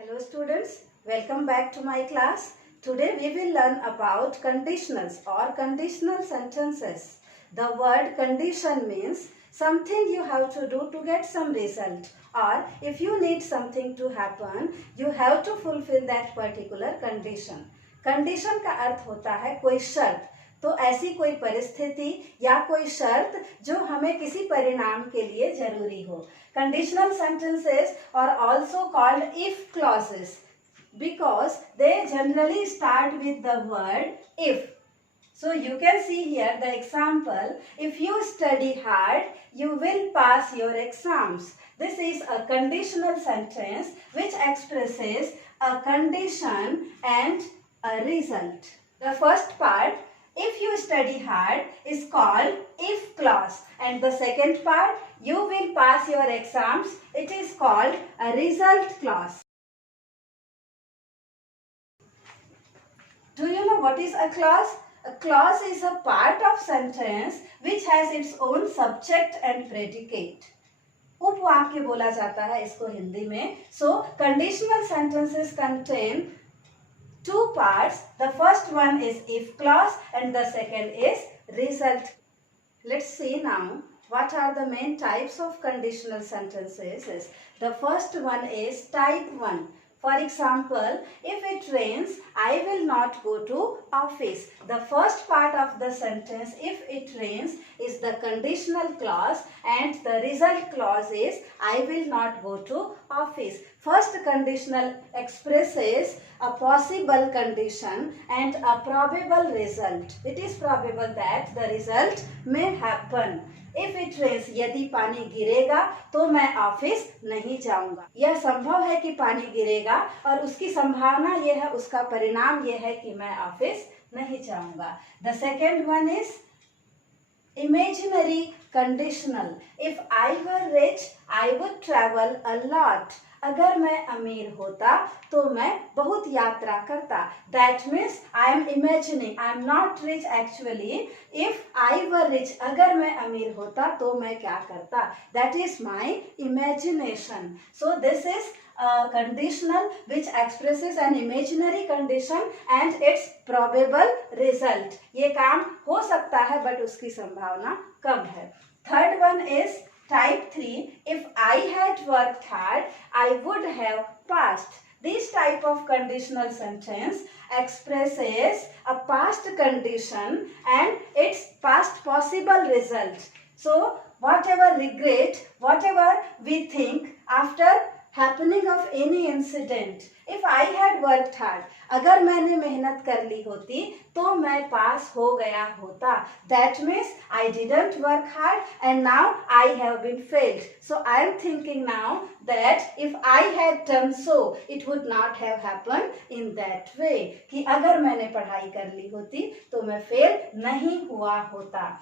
Hello students, welcome back to my class. Today we will learn about conditionals or conditional sentences. The word condition means something you have to do to get some result, or if you need something to happen, you have to fulfill that particular condition. Condition का अर्थ होता है कोई शर्त, तो ऐसी कोई परिस्थिति या कोई शर्त जो हमें किसी परिणाम के लिए जरूरी हो. Conditional sentences are also called if clauses because they generally start with the word if. So you can see here the example, if you study hard, you will pass your exams. This is a conditional sentence which expresses a condition and a result. The first part, if you study hard, is called if clause, and the second part, you will pass your exams, it is called a result clause. Do you know what is a clause? A clause is a part of sentence which has its own subject and predicate. उपवाक्य बोला जाता है इसको हिंदी में. So conditional sentences contain two parts. The first one is if clause and the second is result. Let's see now what are the main types of conditional sentences. The first one is type 1. For example, if it rains, I will not go to office. The first part of the sentence, if it rains, is the conditional clause and the result clause is I will not go to office. First conditional expresses a possible condition and a probable result. It is probable that the result may happen. If it rains, यदि पानी गिरेगा तो मैं office नहीं जाऊंगा. यह संभव है कि पानी गिरेगा और उसकी संभावना यह है, उसका परिणाम यह है कि मैं ऑफिस नहीं जाऊंगा. The second one is imaginary conditional. If I were rich, I would travel a lot. अगर मैं अमीर होता तो मैं बहुत यात्रा करता. That means I am imagining. I am not rich actually. If I were rich, अगर मैं अमीर होता तो मैं क्या करता? That is my imagination. So this is a conditional which expresses an imaginary condition and its probable result. ये काम हो सकता है but उसकी संभावना कम है. Third one is type 3. If I had worked hard, I would have passed. This type of conditional sentence expresses a past condition and its past possible result. So, whatever regret, whatever we think after happening of any incident, if I had worked hard, अगर मैंने मेहनत कर ली होती तो मैं पास हो गया होता. That means I didn't work hard and now I have been failed. So I am thinking now that if I had done so, it would not have happened in that way. कि अगर मैंने पढ़ाई कर ली होती तो मैं fail नहीं हुआ होता.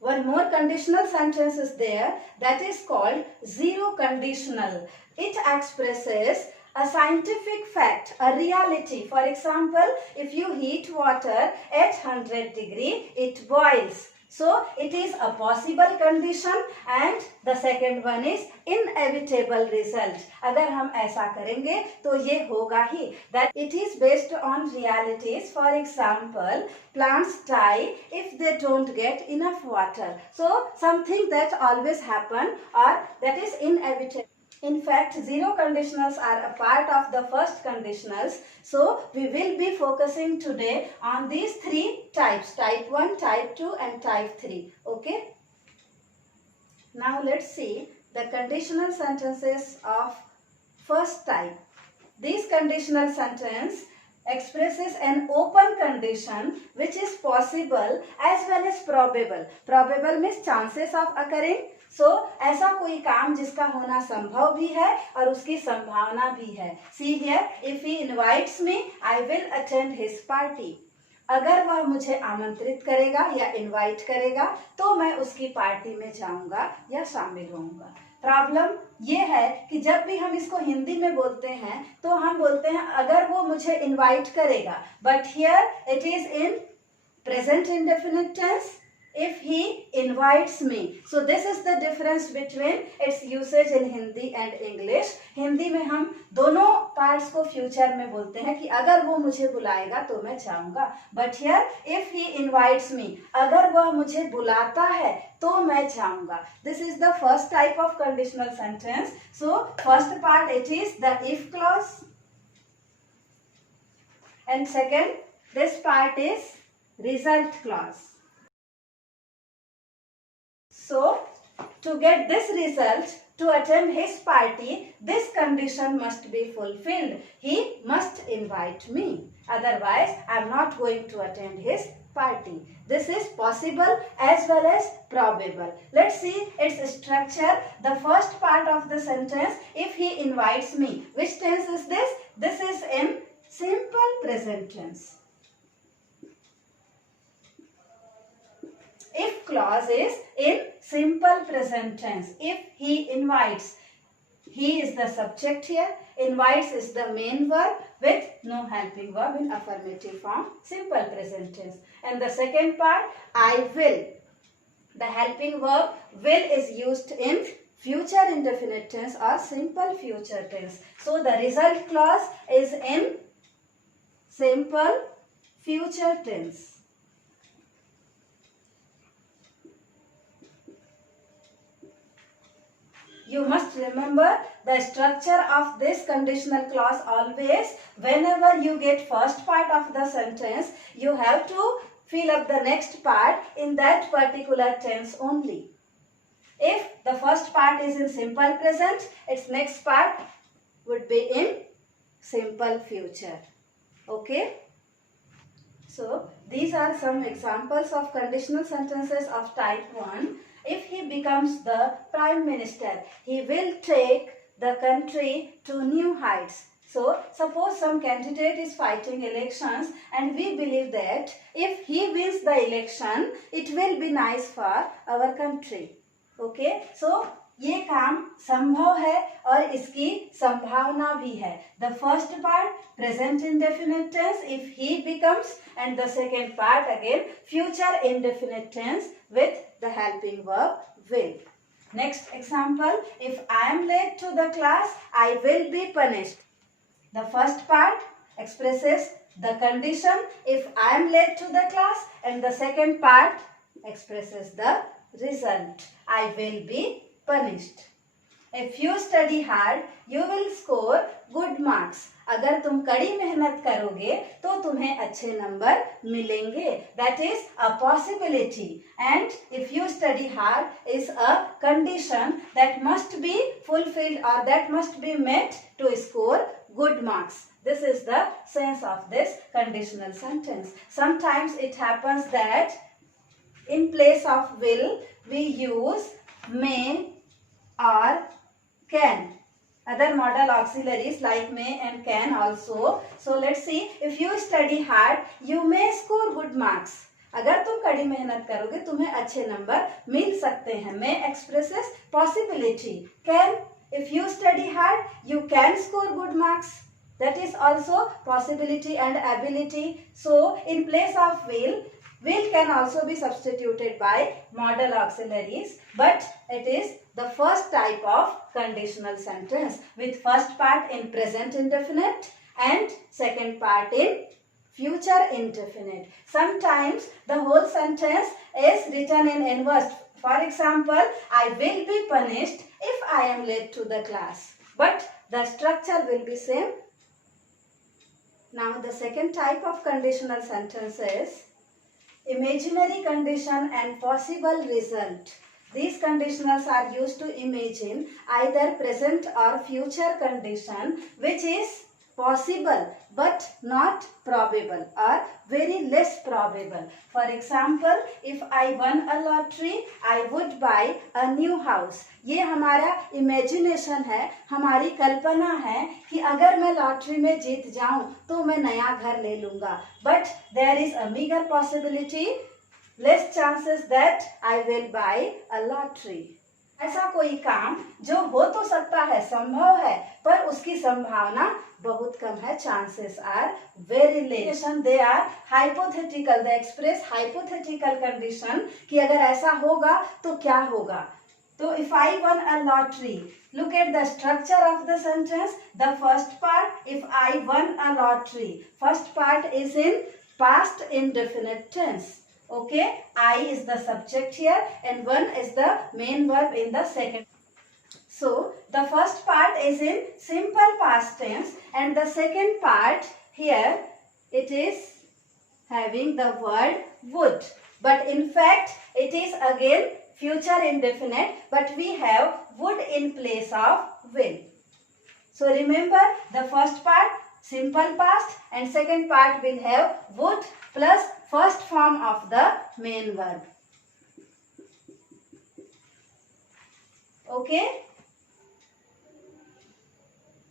One more conditional sentence is there, that is called zero conditional. It expresses a scientific fact, a reality. For example, if you heat water at 100 degree, it boils. So, it is a possible condition and the second one is inevitable result. अगर हम ऐसा करेंगे तो ये होगा ही. That it is based on realities. For example, plants die if they don't get enough water. So, something that always happen or that is inevitable. In fact, zero conditionals are a part of the first conditionals. So, we will be focusing today on these three types. Type 1, Type 2 and Type 3. Okay? Now, let's see the conditional sentences of first type. This conditional sentence expresses an open condition which is possible as well as probable. Probable means chances of occurring. So, ऐसा कोई काम जिसका होना संभव भी है और उसकी संभावना भी है. See here, if he invites me, I will attend his party. अगर वह मुझे आमंत्रित करेगा या इनवाइट करेगा तो मैं उसकी पार्टी में जाऊंगा या शामिल होऊंगा. प्रॉब्लम ये है कि जब भी हम इसको हिंदी में बोलते हैं तो हम बोलते हैं अगर वो मुझे इनवाइट करेगा, but here it is in present indefinite tense if he invites me. So this is the difference between its usage in Hindi and English. Hindi में हम दोनों पार्ट्स को फ्यूचर में बोलते हैं कि अगर वो मुझे बुलाएगा तो मैं जाऊंगा. But here if he invites me, अगर वह मुझे बुलाता है तो मैं जाऊंगा. This is the first type of conditional sentence. So first part it is the if clause, and second, this part is result clause. So to get this result, to attend his party, this condition must be fulfilled. He must invite me, otherwise I am not going to attend his party. This is possible as well as probable. Let's see its structure. The first part of the sentence, if he invites me, which tense is this? This is in simple present tense. If clause is in simple present tense. If he invites, he is the subject here, invites is the main verb with no helping verb in affirmative form, simple present tense. And the second part, I will. The helping verb will is used in future indefinite tense or simple future tense. So the result clause is in simple future tense. You must remember the structure of this conditional clause always. Whenever you get first part of the sentence, you have to fill up the next part in that particular tense only. If the first part is in simple present, its next part would be in simple future. Okay? So, these are some examples of conditional sentences of type 1. If he becomes the Prime Minister, he will take the country to new heights. So, suppose some candidate is fighting elections and we believe that if he wins the election, it will be nice for our country. Okay? So, ये काम संभव है और इसकी संभावना भी है. The first part present indefinite tense if he becomes, and the second part again future indefinite tense with the helping verb will. Next example, if I am late to the class, I will be punished. The first part expresses the condition if I am late to the class, and the second part expresses the result, I will be punished. If you study hard, you will score good marks. अगर तुम कड़ी मेहनत करोगे तो तुम्हें अच्छे number मिलेंगे. That is a possibility. And if you study hard is a condition that must be fulfilled or that must be met to score good marks. This is the sense of this conditional sentence. Sometimes it happens that in place of will we use may or can. Other modal auxiliaries like may and can also. So let's see, if you study hard, you may score good marks. अगर तुम कड़ी मेहनत करोगे तुम्हें अच्छे number मिल सकते हैं. May expresses possibility. Can, if you study hard, you can score good marks. That is also possibility and ability. So in place of will can also be substituted by modal auxiliaries, but it is the first type of conditional sentence with first part in present indefinite and second part in future indefinite. Sometimes the whole sentence is written in inverse. For example, I will be punished if I am late to the class, but the structure will be same. Now the second type of conditional sentence is imaginary condition and possible result. These conditionals are used to imagine either present or future condition which is possible but not probable or very less probable. For example, if I won a lottery, I would buy a new house. ये हमारा imagination है, हमारी कल्पना है कि अगर मैं lottery में जीत जाऊं तो मैं नया घर ले लूंगा. But there is a meager possibility, less chances that I will buy a lottery. ऐसा कोई काम जो हो तो सकता है, संभव है, पर उसकी संभावना बहुत कम है. Chances are very less. They are hypothetical. They express hypothetical condition कि अगर ऐसा होगा तो क्या होगा. तो if I won a lottery, look at the structure of the sentence. The first part, if I won a lottery, first part is in past indefinite tense. Okay, I is the subject here and one is the main verb in the second. So the first part is in simple past tense and the second part here it is having the word would, but in fact it is again future indefinite, but we have would in place of will. So remember, the first part simple past and second part will have would plus first form of the main verb. Okay,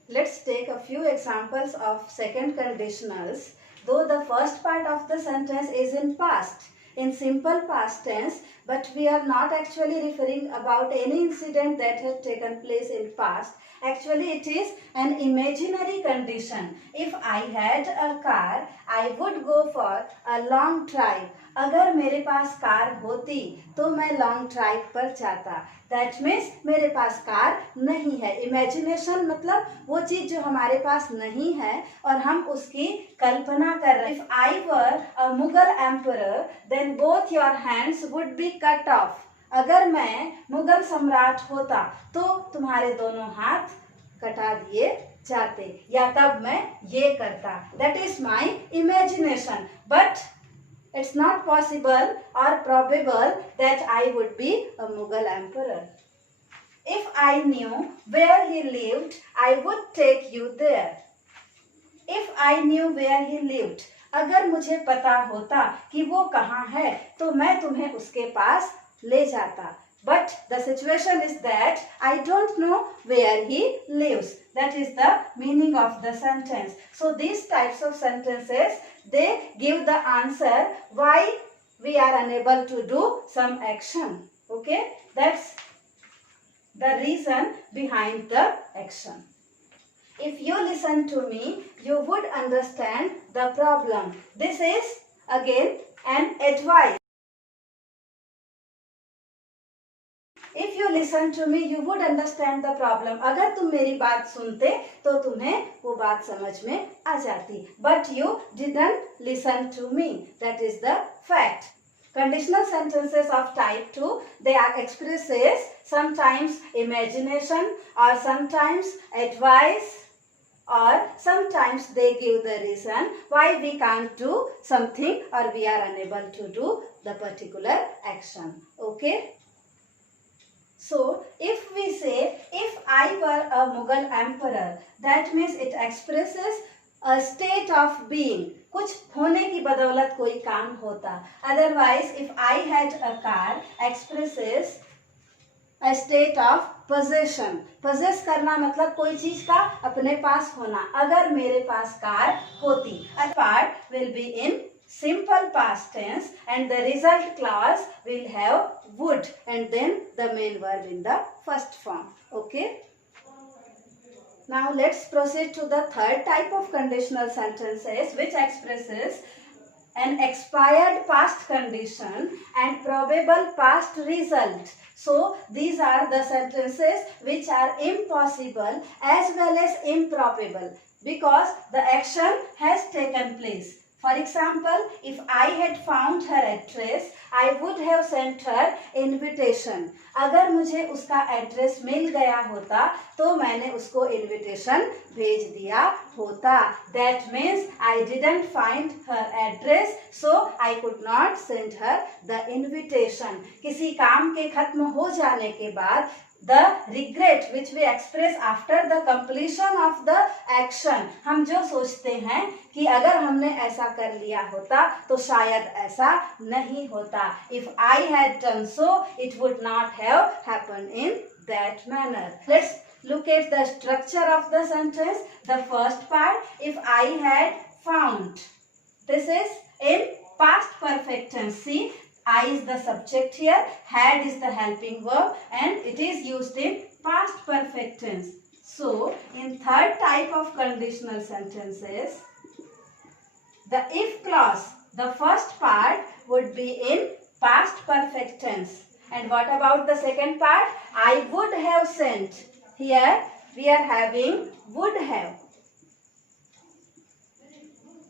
let's take a few examples of second conditionals. Though the first part of the sentence is in past, in simple past tense, but we are not actually referring about any incident that had taken place in past. Actually it is an imaginary condition. If I had a car, I would go for a long drive. अगर मेरे पास car होती तो मैं long drive पर जाता. That means मेरे पास car नहीं है. इमेजिनेशन मतलब वो चीज जो हमारे पास नहीं है और हम उसकी कल्पना कर रहे हैं. If I were a Mughal emperor then both your hands would be cut off. अगर मैं मुगल सम्राट होता तो तुम्हारे दोनों हाथ कटा दिए जाते, या तब मैं ये करता. That is my imagination. But it's not possible or probable that I would be a Mughal emperor. If I knew where he lived, I would take you there. If I knew where he lived, अगर मुझे पता होता कि वो कहाँ है तो मैं तुम्हें उसके पास ले जाता. But the situation is that I don't know where he lives. That is the meaning of the sentence. So these types of sentences, they give the answer why we are unable to do some action. Okay, that's the reason behind the action. If you listen to me, you would understand the problem. This is again an advice. If you listen to me, you would understand the problem. अगर तुम मेरी बात सुनते तो तुम्हें वो बात समझ में आ जाती. But you didn't listen to me. That is the fact. Conditional sentences of type 2, they are expresses sometimes imagination or sometimes advice or sometimes they give the reason why we can't do something or we are unable to do the particular action. Okay. So, if we say, if I were a Mughal emperor, that means it expresses a state of being. कुछ होने की बदौलत कोई काम होता. Otherwise, if I had a car, expresses a state of possession. Possess करना मतलब कोई चीज का अपने पास होना. अगर मेरे पास कार होती. A part will be in simple past tense and the result clause will have would and then the main verb in the first form. Okay. Now let's proceed to the third type of conditional sentences which expresses an expired past condition and probable past result. So these are the sentences which are impossible as well as improbable because the action has taken place. For example, if I had found her address, I would have sent her invitation. अगर मुझे उसका address मिल गया होता तो मैंने उसको invitation भेज दिया होता. That means I didn't find her address, so I could not send her the invitation. किसी काम के खत्म हो जाने के बाद the regret which we express after the completion of the action, हम जो सोचते हैं कि अगर हमने ऐसा कर लिया होता तो शायद ऐसा नहीं होता. If I had done so, it would not have happened in that manner. Let's look at the structure of the sentence. The first part, if I had found. This is in past perfect tense. See, I is the subject here, had is the helping verb, and it is used in past perfect tense. So, in third type of conditional sentences, the if clause, the first part would be in past perfect tense. And what about the second part? I would have sent. Here we are having would have.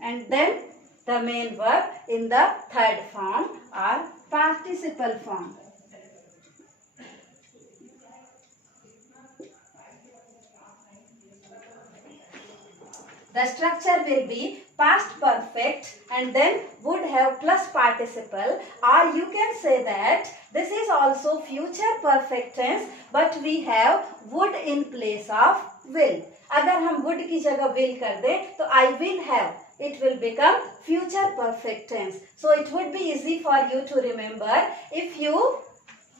And then the main verb in the third form or participle form. The structure will be past perfect and then would have plus participle, or you can say that this is also future perfect tense but we have would in place of will. अगर हम would की जगह will कर दें तो I will have, it will become future perfect tense. So it would be easy for you to remember if you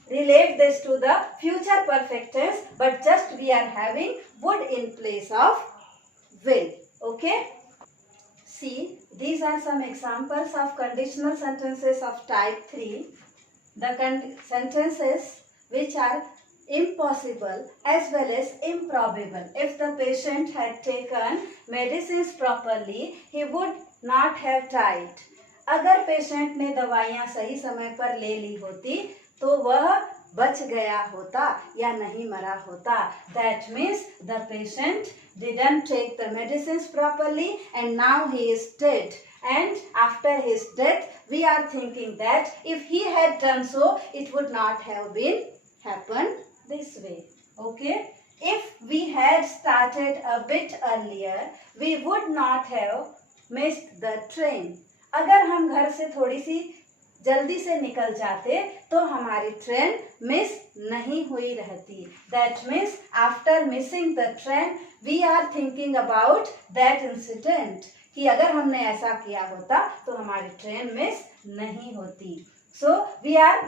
relate this to the future perfect tense, but just we are having would in place of will. Okay? See, these are some examples of conditional sentences of type 3. The sentences which are impossible as well as improbable. If the patient had taken medicines properly, he would not have died. अगर patient ने दवाइयाँ सही समय पर ले ली होती तो वह बच गया होता या नहीं मरा होता. That means the patient didn't take the medicines properly and now he is dead. And after his death, we are thinking that if he had done so, it would not have been happened this way. Okay? If we had started a bit earlier, we would not have missed the train. अगर हम घर से थोड़ी सी जल्दी से निकल जाते तो हमारी ट्रेन मिस नहीं हुई रहती. That means after missing the train, we are thinking about that incident. कि अगर हमने ऐसा किया होता तो हमारी ट्रेन मिस नहीं होती. So we are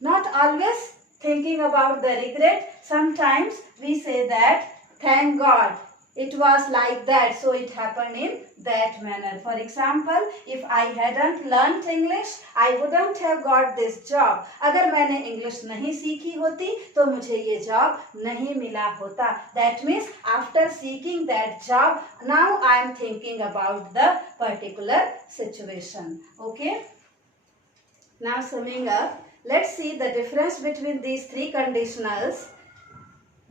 not always thinking about the regret. Sometimes we say that thank God it was like that, so it happened in that manner. For example, if I hadn't learnt English, I wouldn't have got this job. अगर मैंने English नहीं सीखी होती तो मुझे ये job नहीं मिला होता. That means after seeking that job, now I am thinking about the particular situation. Okay? Now summing up, let's see the difference between these three conditionals.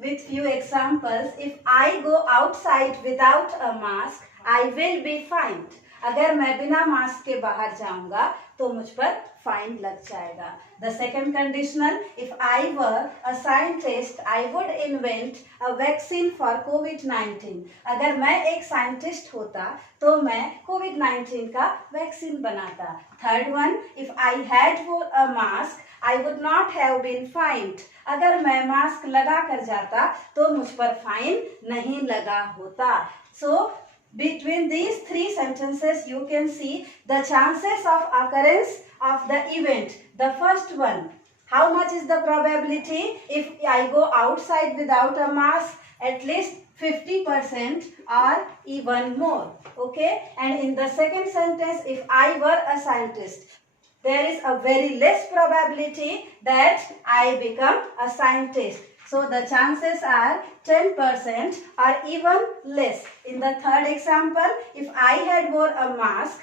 With few examples, if I go outside without a mask, I will be fined. अगर मैं बिना mask के बाहर जाऊंगा तो मुझ पर fine लग जाएगा. The second conditional, if I were a scientist, I would invent a vaccine for COVID-19. अगर मैं एक साइंटिस्ट होता तो मैं COVID-19 का वैक्सीन बनाता. Third one, if I had wore a mask, I would not have been fined. अगर मैं मास्क लगा कर जाता तो मुझ पर फाइन नहीं लगा होता. So between these three sentences you can see the chances of occurrence of the event. The first one, how much is the probability if I go outside without a mask? At least 50% or even more. Okay? And in the second sentence, if I were a scientist, there is a very less probability that I become a scientist. So the chances are 10% or even less. In the third example, if I had wore a mask,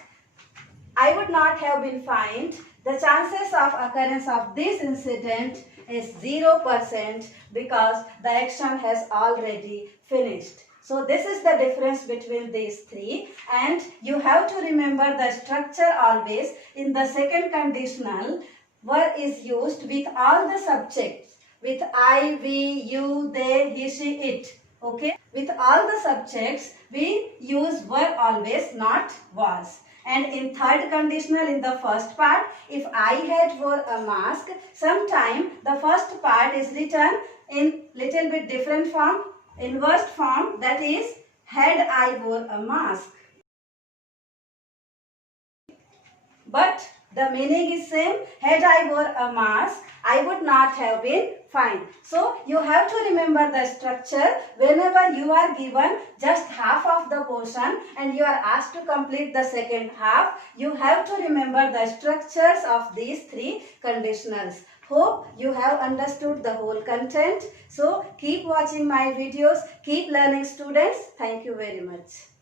I would not have been fined. The chances of occurrence of this incident is 0% because the action has already finished. So this is the difference between these three, and you have to remember the structure always. In the second conditional, were is used with all the subjects, with I, we, you, they, he, she, it. Okay? With all the subjects, we use were always, not was. And in third conditional, in the first part, if I had wore a mask, sometime the first part is written in little bit different form, inverse form, that is, had I wore a mask. But The meaning is same. Had I wore a mask, I would not have been fine. So you have to remember the structure. Whenever you are given just half of the portion and you are asked to complete the second half, you have to remember the structures of these three conditionals. Hope you have understood the whole content. So keep watching my videos. Keep learning, students. Thank you very much.